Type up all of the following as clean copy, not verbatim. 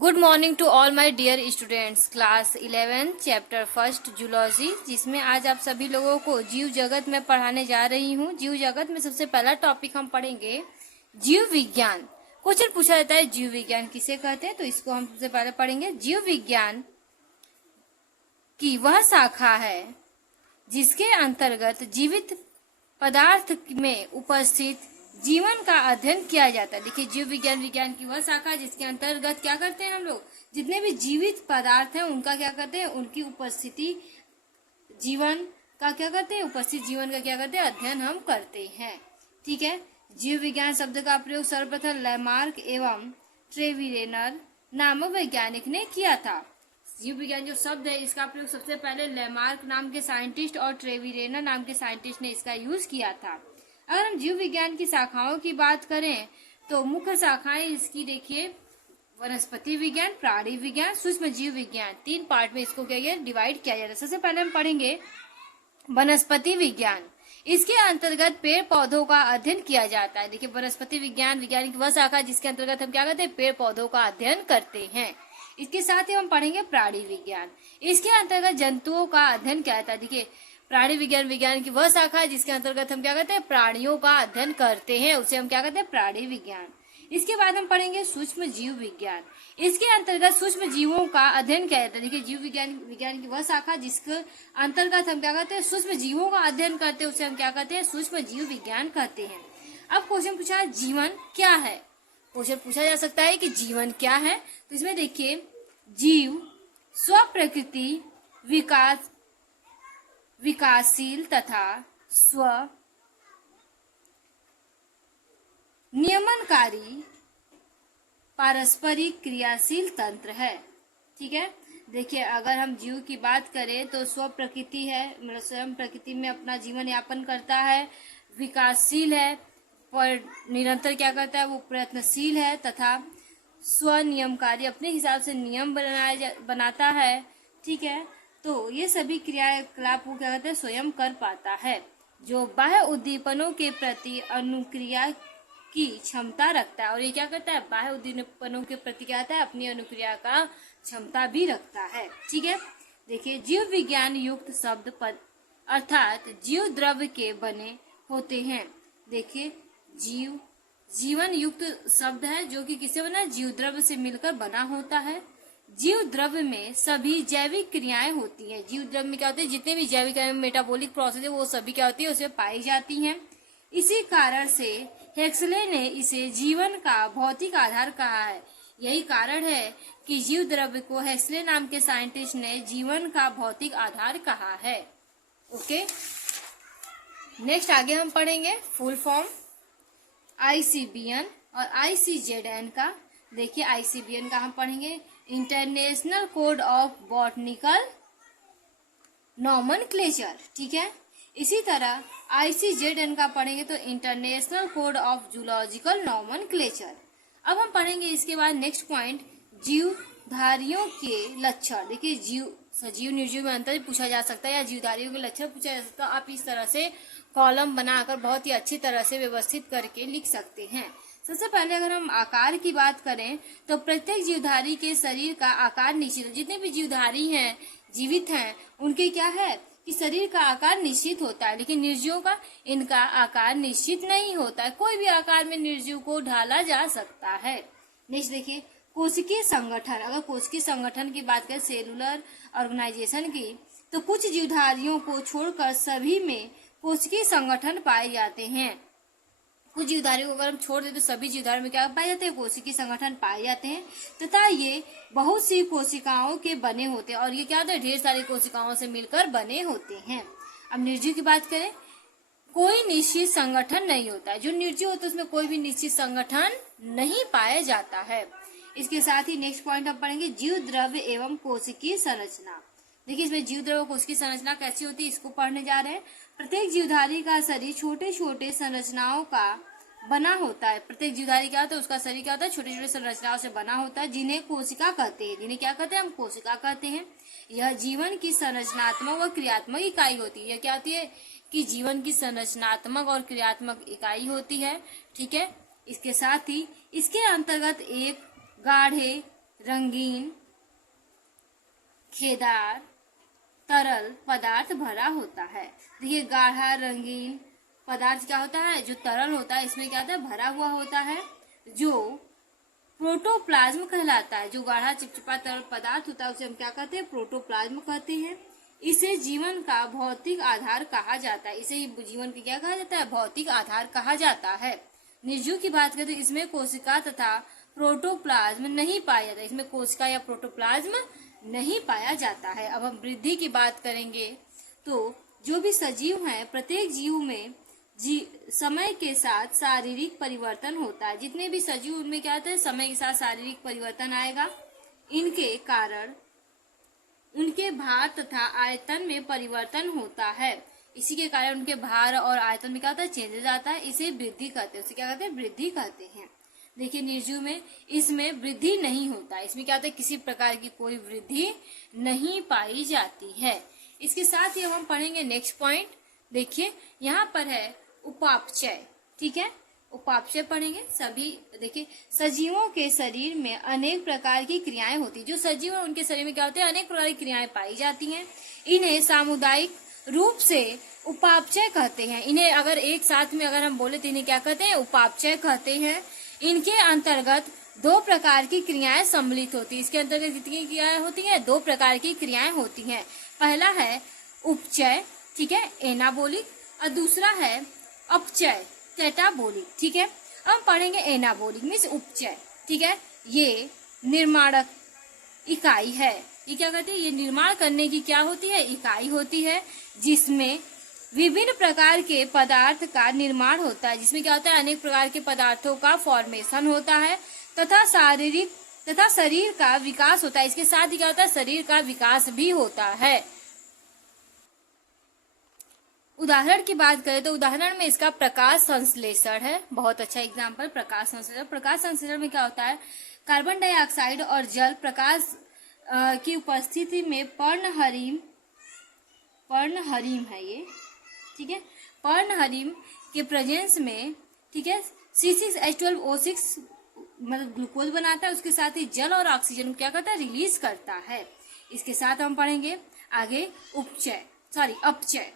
Good morning to all my dear students. Class 11 chapter first zoology, जिसमें आज आप सभी लोगों को जीव जगत में पढ़ाने जा रही हूँ। जीव जगत में सबसे पहला टॉपिक हम पढ़ेंगे जीव विज्ञान। क्वेश्चन पूछा जाता है जीव विज्ञान किसे कहते हैं, तो इसको हम सबसे पहले पढ़ेंगे। जीव विज्ञान की वह शाखा है जिसके अंतर्गत जीवित पदार्थ में उपस्थित जीवन का अध्ययन किया जाता है। देखिए, जीव विज्ञान की वह शाखा जिसके अंतर्गत क्या करते हैं हम लोग, जितने भी जीवित पदार्थ हैं उनका क्या करते हैं, उनकी उपस्थिति जीवन का क्या करते हैं, उपस्थित जीवन का क्या करते हैं, अध्ययन हम करते हैं। ठीक है। जीव विज्ञान शब्द का प्रयोग सर्वप्रथम लैमार्क एवं ट्रेविरेनर नामक वैज्ञानिक ने किया था। जीव विज्ञान जो शब्द है इसका प्रयोग सबसे पहले लैमार्क नाम के साइंटिस्ट और ट्रेविरेनर नाम के साइंटिस्ट ने इसका यूज किया था। अगर हम जीव विज्ञान की शाखाओं की बात करें तो मुख्य शाखाएं इसकी देखिए, वनस्पति विज्ञान, प्राणी विज्ञान, सूक्ष्म जीव विज्ञान, तीन पार्ट में इसको क्या डिवाइड किया जाता है। सबसे पहले हम पढ़ेंगे वनस्पति विज्ञान। इसके अंतर्गत पेड़ पौधों का अध्ययन किया जाता है। देखिए, वनस्पति विज्ञान की वह शाखा जिसके अंतर्गत हम क्या करते हैं, पेड़ पौधों का अध्ययन करते हैं। इसके साथ ही हम पढ़ेंगे प्राणी विज्ञान। इसके अंतर्गत जंतुओं का अध्ययन किया जाता है। देखिए, प्राणी विज्ञान की वह शाखा है जिसके अंतर्गत हम क्या करते हैं, प्राणियों का अध्ययन करते हैं, उसे हम क्या कहते हैं, प्राणी विज्ञान। इसके बाद हम पढ़ेंगे सूक्ष्म जीव विज्ञान। इसके अंतर्गत सूक्ष्म जीवों का अध्ययन किया जाता है। देखिए, जीव विज्ञान की वह शाखा जिसके अंतर्गत हम क्या करते हैं, सूक्ष्म जीवों का अध्ययन करते हैं, उसे हम क्या कहते हैं, सूक्ष्म जीव विज्ञान कहते हैं। अब क्वेश्चन पूछा है जीवन क्या है। क्वेश्चन पूछा जा सकता है कि जीवन क्या है, तो इसमें देखिए, जीव स्वप्रकृति विकासशील तथा स्व नियमनकारी पारस्परिक क्रियाशील तंत्र है। ठीक है। देखिए, अगर हम जीव की बात करें तो स्व प्रकृति है, मतलब स्वयं प्रकृति में अपना जीवन यापन करता है, विकासशील है, पर निरंतर क्या करता है, वो प्रयत्नशील है, तथा स्वनियमकारी, अपने हिसाब से नियम बनाता है। ठीक है। तो ये सभी क्रियाकलाप को क्या कहते हैं, स्वयं कर पाता है, जो बाह्य उद्दीपनों के प्रति अनुक्रिया की क्षमता रखता है। और ये क्या करता है, बाह्य उद्दीपनों के प्रति क्या आता है, अपनी अनुक्रिया का क्षमता भी रखता है। ठीक है। देखिए, जीव विज्ञान युक्त शब्द पद अर्थात जीव द्रव्य के बने होते हैं। देखिए, जीवन युक्त शब्द है जो कि किससे बना, जीव द्रव्य से मिलकर बना होता है। जीव द्रव्य में सभी जैविक क्रियाएं होती हैं। जीव द्रव्य में क्या होती है, जितने भी जैविक मेटाबॉलिक प्रोसेस है वो सभी क्या होती है, उसमें पाई जाती हैं। इसी कारण से हेक्सले ने इसे जीवन का भौतिक आधार कहा है। यही कारण है कि जीव द्रव्य को हेक्सले नाम के साइंटिस्ट ने जीवन का भौतिक आधार कहा है। ओके, नेक्स्ट आगे हम पढ़ेंगे फुल फॉर्म ICBN और ICZN का। देखिए, ICBN का हम पढ़ेंगे international code of botanical nomenclature. ठीक है। इसी तरह ICZN का पढ़ेंगे तो international code of zoological nomenclature. अब हम पढ़ेंगे इसके बाद नेक्स्ट पॉइंट, जीवधारियों के लक्षण। देखिए, जीव सजीव निर्जीव में अंतर पूछा जा सकता है या जीवधारियों के लक्षण पूछा जा सकता है। आप इस तरह से कॉलम बनाकर बहुत ही अच्छी तरह से व्यवस्थित करके लिख सकते हैं। सबसे पहले अगर हम आकार की बात करें तो प्रत्येक जीवधारी के शरीर का आकार निश्चित है। जितने भी जीवधारी हैं, जीवित हैं, उनके क्या है कि शरीर का आकार निश्चित होता है, लेकिन निर्जीवों का इनका आकार निश्चित नहीं होता है। कोई भी आकार में निर्जीव को ढाला जा सकता है। नेक्स्ट देखिए, कोशिकीय संगठन। अगर कोशिकीय संगठन की बात करें, सेलुलर ऑर्गेनाइजेशन की, तो कुछ जीवधारियों को छोड़कर सभी में कोशिकीय संगठन पाए जाते हैं। कुछ जीवधारियों को अगर हम छोड़ दें तो सभी जीवधारियों में क्या पाए जाते हैं, कोशिकीय संगठन पाए जाते हैं, तथा ये बहुत सी कोशिकाओं के बने होते हैं। और ये क्या होता है, ढेर सारी कोशिकाओं से मिलकर बने होते हैं। अब निर्जीव की बात करें, कोई निश्चित संगठन नहीं होता है। जो निर्जीव होता है उसमें कोई भी निश्चित संगठन नहीं पाया जाता है। इसके साथ ही नेक्स्ट पॉइंट हम पढ़ेंगे जीव द्रव्य एवं कोशिकीय संरचना। देखिए, इसमें जीव द्रव्य कोशिकीय संरचना कैसी होती है, इसको पढ़ने जा रहे हैं। प्रत्येक जीवधारी का शरीर छोटे छोटे संरचनाओं का बना होता है। प्रत्येक जीवधारी क्या होता है, उसका शरीर क्या होता है, छोटे छोटे संरचनाओं से बना होता है, जिन्हें कोशिका कहते हैं। जिन्हें क्या कहते हैं, हम कोशिका कहते हैं। यह जीवन की संरचनात्मक और क्रियात्मक इकाई होती है। यह क्या होती है कि जीवन की संरचनात्मक और क्रियात्मक इकाई होती है। ठीक है। इसके साथ ही इसके अंतर्गत एक गाढ़े रंगीन, खेदार, तरल पदार्थ भरा होता है। देखिए गाढ़ा रंगीन पदार्थ क्या होता है, जो तरल होता है, इसमें क्या होता है, भरा हुआ होता है, जो प्रोटोप्लाज्म कहलाता है। जो गाढ़ा चिपचिपा तरल पदार्थ होता है उसे हम क्या कहते हैं, प्रोटोप्लाज्म कहते हैं। इसे जीवन का भौतिक आधार कहा जाता है। इसे जीवन का क्या कहा जाता है, भौतिक आधार कहा जाता है। निर्जीव की बात करें तो इसमें कोशिका तथा प्रोटोप्लाज्म नहीं पाया जाता। इसमें कोशिका या प्रोटोप्लाज्म नहीं पाया जाता है। अब हम वृद्धि की बात करेंगे तो जो भी सजीव हैं, प्रत्येक जीव में समय के साथ शारीरिक परिवर्तन होता है। जितने भी सजीव उनमें क्या होता है, समय के साथ शारीरिक परिवर्तन आएगा। इनके कारण उनके भार तथा आयतन में परिवर्तन होता है। इसी के कारण उनके भार और आयतन में क्या होता है, चेंजेस आता है। इसे वृद्धि कहते हैं। उसे क्या कहते हैं, वृद्धि कहते हैं। देखिए निर्जीव में इसमें वृद्धि नहीं होता है। इसमें क्या होता है, किसी प्रकार की कोई वृद्धि नहीं पाई जाती है। इसके साथ ही हम पढ़ेंगे नेक्स्ट पॉइंट। देखिए यहाँ पर है उपापचय, ठीक है, उपापचय पढ़ेंगे। सभी देखिए सजीवों के शरीर में अनेक प्रकार की क्रियाएं होती। जो सजीव है उनके शरीर में क्या होते हैं, अनेक प्रकार की क्रियाएं पाई जाती हैं। इन्हें सामुदायिक रूप से उपापचय कहते हैं। इन्हें अगर एक साथ में अगर हम बोले तो इन्हें क्या कहते हैं, उपापचय कहते हैं। इनके अंतर्गत 2 प्रकार की क्रियाएं सम्मिलित होती है। इसके अंतर्गत कितनी क्रियाएं होती हैं, 2 प्रकार की क्रियाएं होती हैं। पहला है उपचय, ठीक है, एनाबोलिक, और दूसरा है अपचय, कैटाबोलिक, ठीक है। हम पढ़ेंगे एनाबोलिक मीन्स उपचय, ठीक है। ये निर्माणक इकाई है। ये क्या कहती है, ये निर्माण करने की क्या होती है, इकाई होती है, जिसमें विभिन्न प्रकार के पदार्थ का निर्माण होता है। जिसमें क्या होता है, अनेक प्रकार के पदार्थों का फॉर्मेशन होता है तथा शरीर का विकास होता है। इसके साथ ही क्या होता है, शरीर का विकास भी होता है। उदाहरण की बात करें तो उदाहरण में इसका प्रकाश संश्लेषण है। बहुत अच्छा एग्जाम्पल प्रकाश संश्लेषण। प्रकाश संश्लेषण में क्या होता है, कार्बन डाइऑक्साइड और जल प्रकाश की उपस्थिति में पर्णहरिम है ये, ठीक है, पर्णहरिम के प्रेजेंस में, ठीक है, C6H12O6 मतलब ग्लूकोज बनाता है। उसके साथ ही जल और ऑक्सीजन क्या करता है, रिलीज करता है। इसके साथ हम पढ़ेंगे आगे अपचय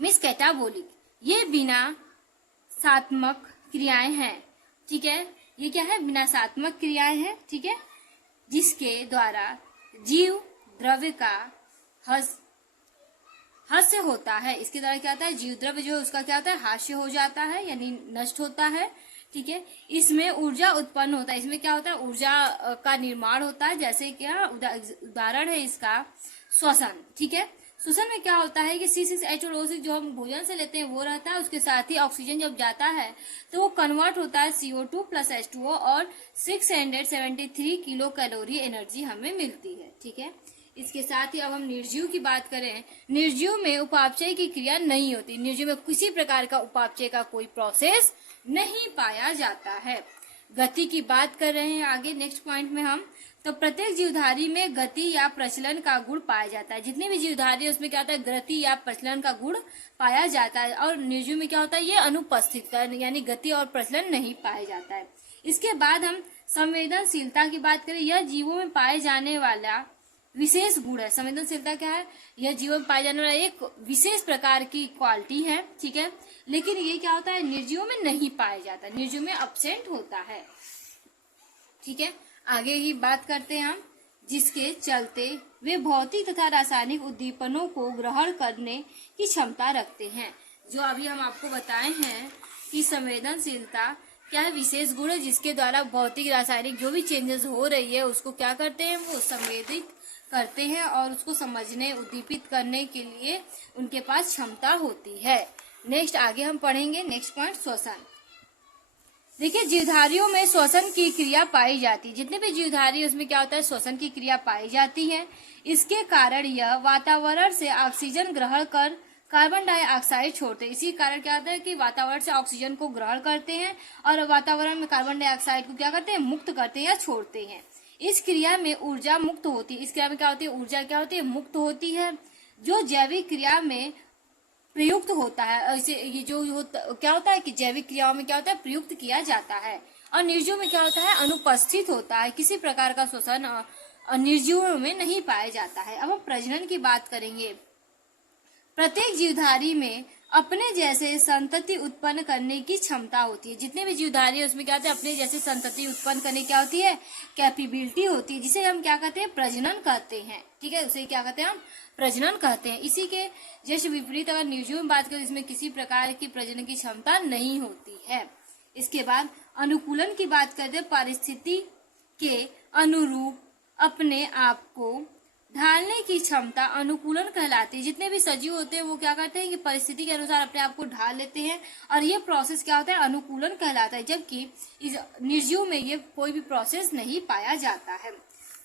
मिस कैटाबोलिक। ये विनाशात्मक क्रियाएं हैं, ठीक है। ये क्या है, विनाशात्मक क्रियाएं हैं, ठीक है, जिसके द्वारा जीव द्रव्य का हास्य होता है। इसके द्वारा क्या होता है, जीव द्रव्य जो उसका क्या होता है, हास्य हो जाता है, यानी नष्ट होता है, ठीक है। इसमें ऊर्जा उत्पन्न होता है। इसमें क्या होता है, ऊर्जा का निर्माण होता है। जैसे क्या उदाहरण है इसका श्वसन, ठीक है। श्वसन में क्या होता है कि C6H12O6 जो हम भोजन से लेते हैं वो रहता है। उसके साथ ही ऑक्सीजन जब जाता है तो वो कन्वर्ट होता है CO2 + H2O और 673 किलो कैलोरी एनर्जी हमें मिलती है, ठीक है। इसके साथ ही अब हम निर्जीव की बात करें। निर्जीव में उपापचय की क्रिया नहीं होती। निर्जीव में किसी प्रकार का उपापचय का कोई प्रोसेस नहीं पाया जाता है। गति की बात कर रहे हैं आगे नेक्स्ट पॉइंट में हम। तो प्रत्येक जीवधारी में गति या प्रचलन का गुण पाया जाता है। जितने भी जीवधारी है उसमें क्या होता है, गति या प्रचलन का गुण पाया जाता है। और निर्जीव में क्या होता है, ये अनुपस्थित यानी गति और प्रचलन नहीं पाया जाता है। इसके बाद हम संवेदनशीलता की बात करें। यह जीवों में पाए जाने वाला विशेष गुण है। संवेदनशीलता क्या है, यह जीवों में पाए जाने वाला एक विशेष प्रकार की क्वालिटी है, ठीक है। लेकिन ये क्या होता है, निर्जीवों में नहीं पाया जाता, निर्जीव में अब्सेंट होता है, ठीक है। आगे ही बात करते हैं हम, जिसके चलते वे भौतिक तथा रासायनिक उद्दीपनों को ग्रहण करने की क्षमता रखते हैं। जो अभी हम आपको बताए हैं कि संवेदनशीलता क्या है, विशेष गुण है जिसके द्वारा भौतिक रासायनिक जो भी चेंजेस हो रही है उसको क्या करते हैं, वो संवेदित करते हैं और उसको समझने उद्दीपित करने के लिए उनके पास क्षमता होती है। नेक्स्ट आगे हम पढ़ेंगे नेक्स्ट पॉइंट श्वसन। देखिए जीवधारियों में श्वसन की क्रिया पाई जाती है। जितने भी जीवधारी उसमें क्या होता है, श्वसन की क्रिया पाई जाती है। इसके कारण यह वातावरण से ऑक्सीजन ग्रहण कर कार्बन डाइऑक्साइड छोड़ते हैं। इसी कारण क्या होता है कि वातावरण से ऑक्सीजन को ग्रहण करते हैं और वातावरण में कार्बन डाइऑक्साइड को क्या करते हैं, मुक्त करते हैं या छोड़ते हैं। इस क्रिया में ऊर्जा मुक्त होती है। इस क्रिया में क्या होती है, ऊर्जा क्या होती है, मुक्त होती है, जो जैविक क्रिया में प्रयुक्त होता है। ऐसे ये जो क्या होता है कि जैविक क्रियाओं में क्या होता है, प्रयुक्त किया जाता है। और निर्जीव में क्या होता है, अनुपस्थित होता है, किसी प्रकार का श्वसन निर्जीवों में नहीं पाया जाता है। अब हम प्रजनन की बात करेंगे। प्रत्येक जीवधारी में अपने जैसे संतति उत्पन्न करने की क्षमता होती है। जितने भी जीवधारी है उसमें क्या होता है, अपने जैसे संतति उत्पन्न करने की क्या होती है, कैपेबिलिटी होती है, जिसे हम क्या कहते हैं, प्रजनन कहते हैं। ठीक है, उसे क्या कहते हैं, हम प्रजनन कहते हैं। इसी के जैसे विपरीत अगर निर्जीव में बात करें, इसमें किसी प्रकार की प्रजनन की क्षमता नहीं होती है। इसके बाद अनुकूलन की बात करते हैं। परिस्थिति के अनुरूप अपने आप को ढालने की क्षमता अनुकूलन कहलाती है। जितने भी सजीव होते हैं वो क्या करते हैं कि परिस्थिति के अनुसार अपने आप को ढाल लेते हैं, और ये प्रोसेस क्या होता है, अनुकूलन कहलाता है। जबकि इस निर्जीव में ये कोई भी प्रोसेस नहीं पाया जाता है।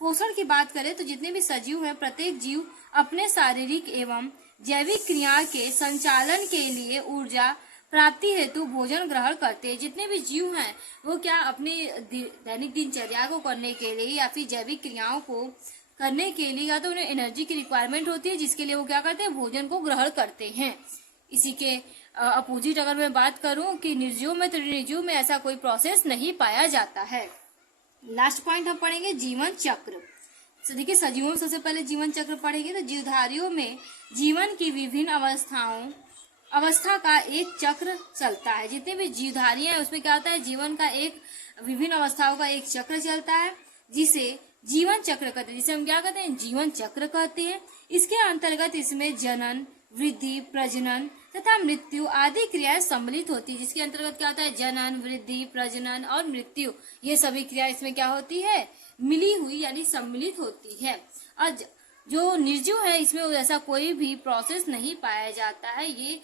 पोषण की बात करें तो जितने भी सजीव हैं, प्रत्येक जीव अपने शारीरिक एवं जैविक क्रिया के संचालन के लिए ऊर्जा प्राप्ति हेतु भोजन ग्रहण करते हैं। जितने भी जीव हैं वो क्या अपनी दैनिक दिनचर्या को करने के लिए या फिर जैविक क्रियाओं को करने के लिए या तो उन्हें एनर्जी की रिक्वायरमेंट होती है, जिसके लिए वो क्या करते हैं, भोजन को ग्रहण करते हैं। इसी के अपोजिट अगर मैं बात करूं कि निर्जीव में, तो निर्जीव में ऐसा कोई प्रोसेस नहीं पाया जाता है। लास्ट पॉइंट हम पढ़ेंगे जीवन चक्र। तो देखिए, सजीवों में सबसे पहले जीवन चक्र पढ़ेंगे। तो जीवधारियों में जीवन की विभिन्न अवस्था का एक चक्र चलता है। जितने भी जीवधारी हैं उसमें क्या होता है, जीवन का एक विभिन्न अवस्थाओं का एक चक्र चलता है, जिसे जीवन चक्र कहते हैं, जिसे हम क्या कहते हैं, जीवन चक्र कहते हैं। इसके अंतर्गत इसमें जनन, वृद्धि, प्रजनन तथा मृत्यु आदि क्रियाएं सम्मिलित होती है। जिसके अंतर्गत क्या होता है, जनन, वृद्धि, प्रजनन और मृत्यु, ये सभी क्रिया इसमें क्या होती है, मिली हुई यानी सम्मिलित होती है। और जो निर्जीव है इसमें ऐसा कोई भी प्रोसेस नहीं पाया जाता है। ये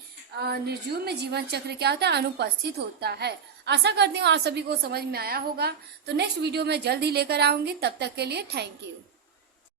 निर्जीव में जीवन चक्र क्या होता है, अनुपस्थित होता है। आशा करती हूँ आप सभी को समझ में आया होगा। तो नेक्स्ट वीडियो में जल्द ही लेकर आऊंगी। तब तक के लिए थैंक यू।